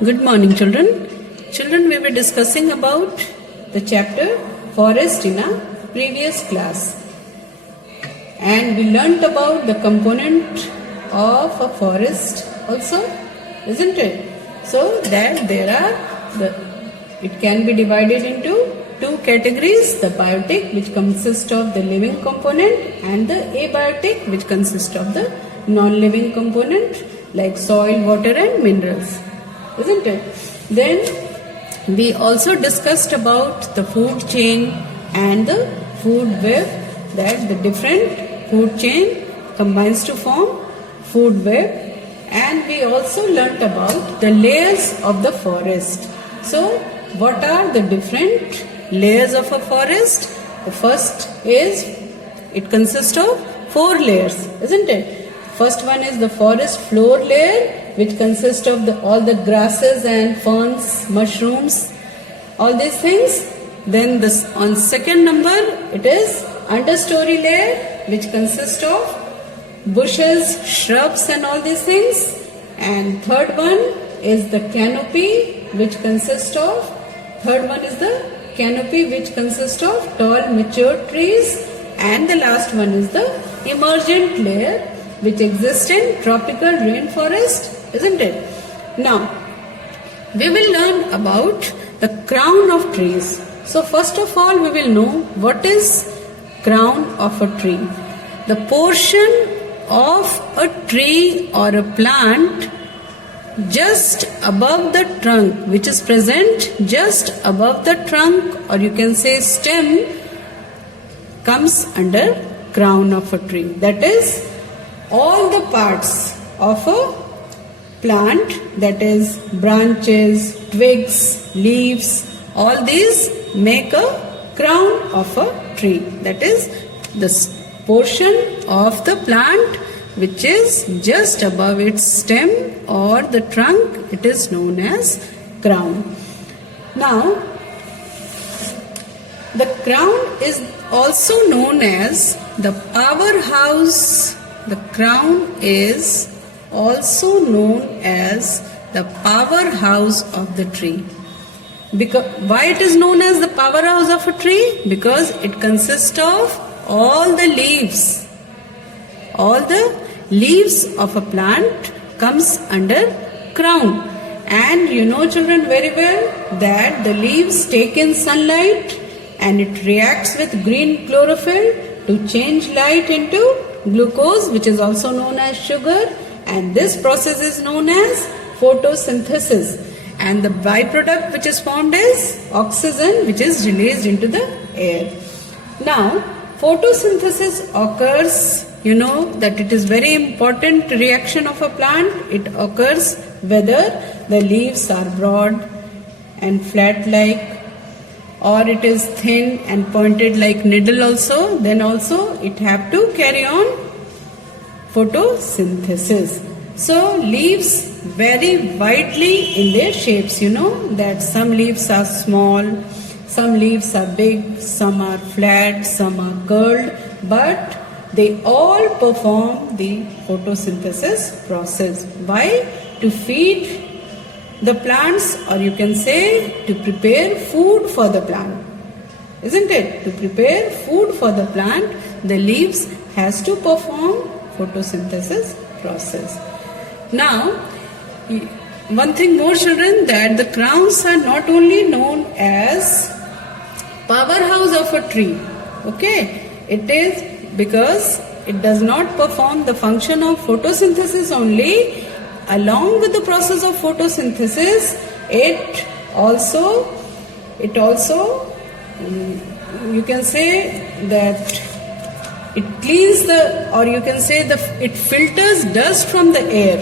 Good morning, children. Children, we were discussing about the chapter forest in a previous class. And we learnt about the component of a forest also, isn't it? So that it can be divided into two categories, the biotic, which consists of the living component, and the abiotic, which consists of the non-living component like soil, water and minerals, isn't it? Then we also discussed about the food chain and the food web, that the different food chain combines to form food web, and we also learnt about the layers of the forest. So what are the different layers of a forest? The first is, it consists of 4 layers, isn't it? First one is the forest floor layer, which consists of all the grasses and ferns, mushrooms, all these things. Then on second number, it is understory layer, which consists of bushes, shrubs and all these things. And third one is the canopy, which consists of tall mature trees. And the last one is the emergent layer, which exists in tropical rainforest, isn't it? Now, we will learn about the crown of trees. So first of all, we will know what is crown of a tree. The portion of a tree or a plant just above the trunk, which is present just above the trunk, or you can say stem, comes under crown of a tree. That is, all the parts of a plant, that is branches, twigs, leaves, all these make a crown of a tree. That is the portion of the plant which is just above its stem or the trunk, it is known as crown. Now, the crown is also known as the powerhouse. The crown is also known as the powerhouse of the tree. Why it is known as the powerhouse of a tree? Because it consists of all the leaves. All the leaves of a plant comes under crown. And you know, children, very well that the leaves take in sunlight and it reacts with green chlorophyll to change light into glucose, which is also known as sugar, and this process is known as photosynthesis. And the byproduct which is formed is oxygen, which is released into the air. Now, photosynthesis occurs, you know that it is very important reaction of a plant. It occurs whether the leaves are broad and flat like, or it is thin and pointed like needle also, then also it have to carry on photosynthesis. So leaves vary widely in their shapes. You know that some leaves are small, some leaves are big, some are flat, some are curled, but they all perform the photosynthesis process. Why? To feed the plants, or you can say to prepare food for the plant, isn't it? To prepare food for the plant, the leaves has to perform photosynthesis process. Now, one thing more, children, that the crowns are not only known as powerhouse of a tree, okay? It is because it does not perform the function of photosynthesis only. Along with the process of photosynthesis, it also you can say that it cleans it filters dust from the air.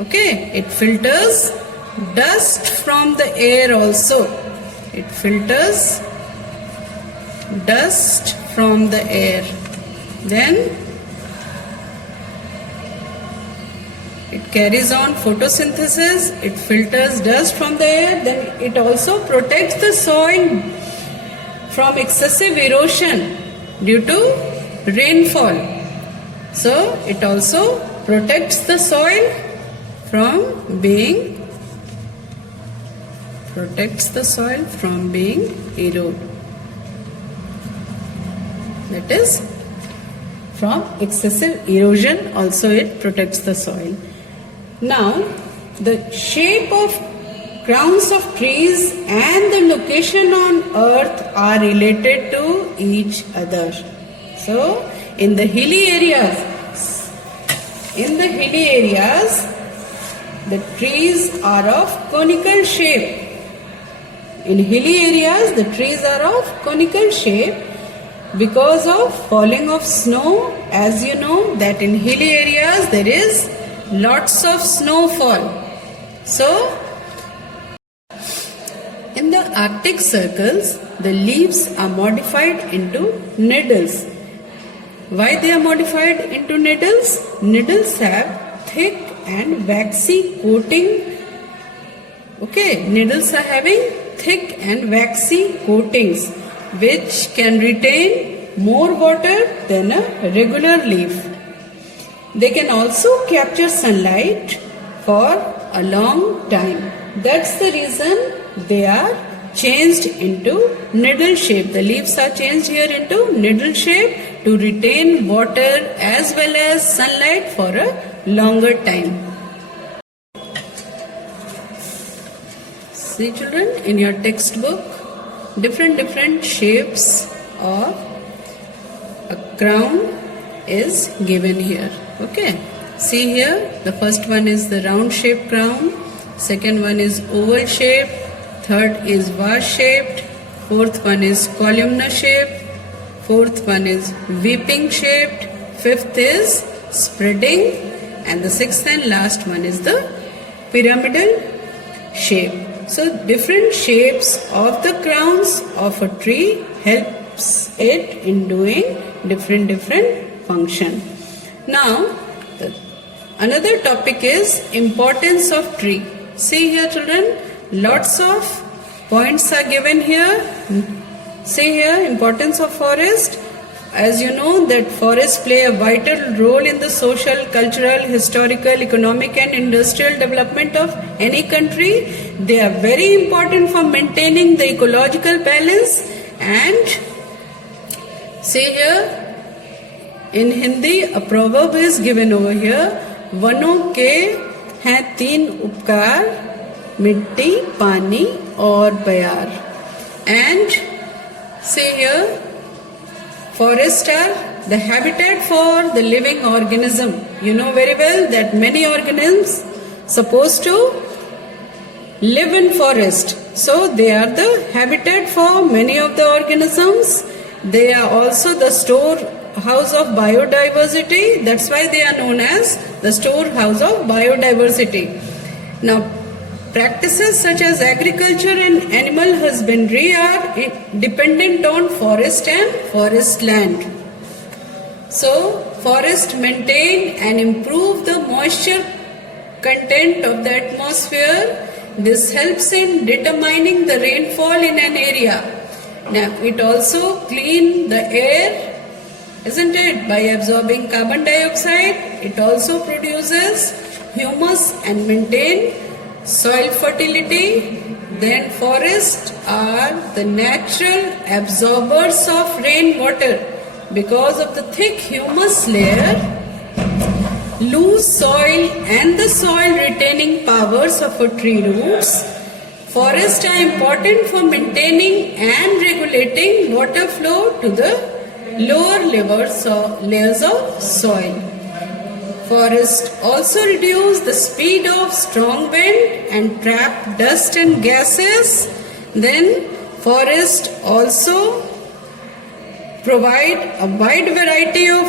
Okay, it filters dust from the air also. It filters dust from the air. Then it carries on photosynthesis, it filters dust from the air, then it also protects the soil from excessive erosion due to rainfall. So it also protects the soil from being protects the soil from being eroded. That is, from excessive erosion also it protects the soil. Now, the shape of crowns of trees and the location on earth are related to each other. So, in the hilly areas, the trees are of conical shape. In hilly areas, the trees are of conical shape because of falling of snow. As you know that in hilly areas there is lots of snowfall. So, in the Arctic circles, the leaves are modified into needles. Why they are modified into needles? Needles have thick and waxy coating. Okay, needles are having thick and waxy coatings which can retain more water than a regular leaf. They can also capture sunlight for a long time. That's the reason they are changed into needle shape. The leaves are changed here into needle shape to retain water as well as sunlight for a longer time. See children, in your textbook, different shapes of a crown is given here. Okay. See here, the first one is the round shaped crown, second one is oval shaped, third is vase shaped, fourth one is columnar shaped, fourth one is weeping shaped, fifth is spreading, and the sixth and last one is the pyramidal shape. So different shapes of the crowns of a tree helps it in doing different function. Now another topic is importance of tree. See here children, lots of points are given here. See here, importance of forest. As you know that forests play a vital role in the social, cultural, historical, economic and industrial development of any country. They are very important for maintaining the ecological balance. And see here, in Hindi a proverb is given over here, वनों के हैं तीन उपकार, मिट्टी, पानी और बयार. And see here, forests are the habitat for the living organism. You know very well that many organisms supposed to live in forest. So they are the habitat for many of the organisms. They are also the storehouse of biodiversity. That's why they are known as the storehouse of biodiversity. Now, practices such as agriculture and animal husbandry are dependent on forest and forest land. So, forests maintain and improve the moisture content of the atmosphere. This helps in determining the rainfall in an area. Now, it also cleans the air, isn't it? By absorbing carbon dioxide, it also produces humus and maintain soil fertility. Then forests are the natural absorbers of rainwater. Because of the thick humus layer, loose soil and the soil retaining powers of a tree roots, forests are important for maintaining and regulating water flow to the lower layers of soil. Forests also reduce the speed of strong wind and trap dust and gases. Then forests also provide a wide variety of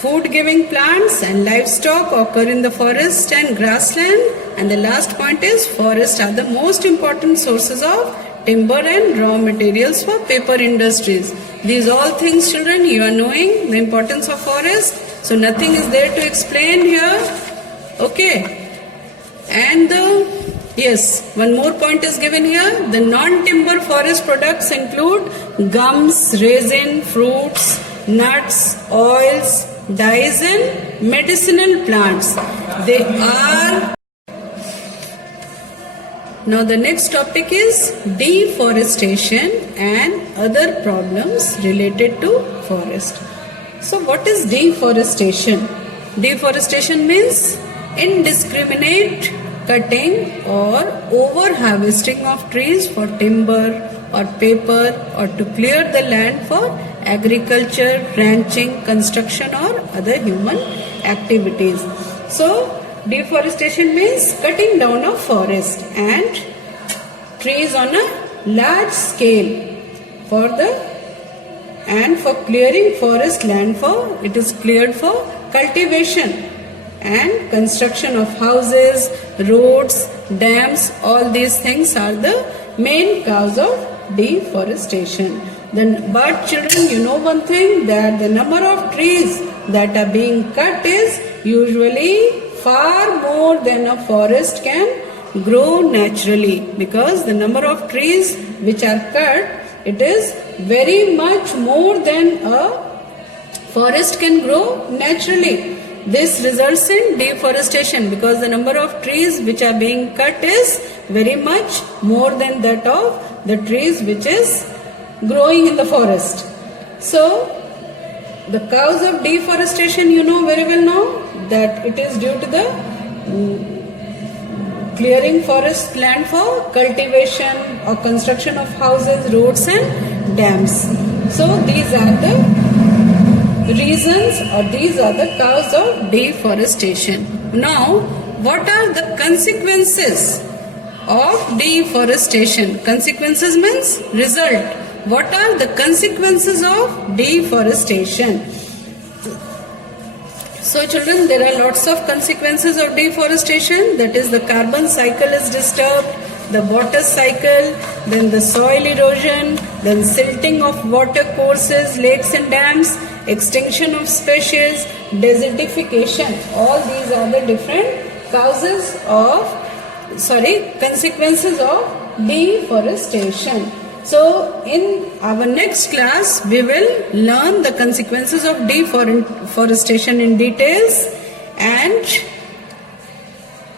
food-giving plants and livestock occur in the forest and grassland. And the last point is, forests are the most important sources of timber and raw materials for paper industries. These all things, children, you are knowing the importance of forest. So nothing is there to explain here. Okay. And yes, one more point is given here. The non-timber forest products include gums, resin, fruits, nuts, oils, dyes and medicinal plants. Now the next topic is deforestation and other problems related to forest. So what is deforestation? Deforestation means indiscriminate cutting or over harvesting of trees for timber or paper or to clear the land for agriculture, ranching, construction or other human activities. So deforestation means cutting down of forest and trees on a large scale for clearing forest land for, it is cleared for cultivation and construction of houses, roads, dams. All these things are the main cause of deforestation. Then, but children, you know one thing, that the number of trees that are being cut is usually far more than a forest can grow naturally, because the number of trees which are cut, it is very much more than a forest can grow naturally. This results in deforestation because the number of trees which are being cut is very much more than that of the trees which is growing in the forest. So the cause of deforestation, you know very well now, that it is due to the clearing forest land for cultivation or construction of houses, roads and dams. So these are the reasons, or these are the cause of deforestation. Now, what are the consequences of deforestation? Consequences means result. What are the consequences of deforestation? So children, there are lots of consequences of deforestation. That is, the carbon cycle is disturbed, the water cycle, then the soil erosion, then silting of water courses, lakes and dams, extinction of species, desertification. All these are the different consequences of deforestation. So in our next class, we will learn the consequences of deforestation in details and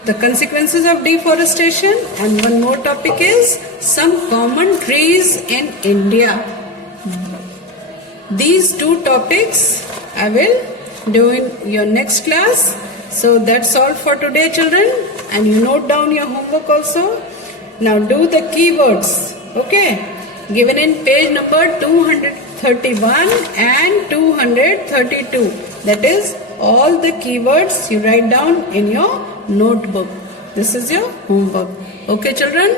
the consequences of deforestation, and one more topic is some common trees in India. These two topics I will do in your next class. So that's all for today, children, and you note down your homework also. Now do the keywords, okay, given in page number 231 and 232. That is all the keywords you write down in your notebook. This is your homework. Okay, children.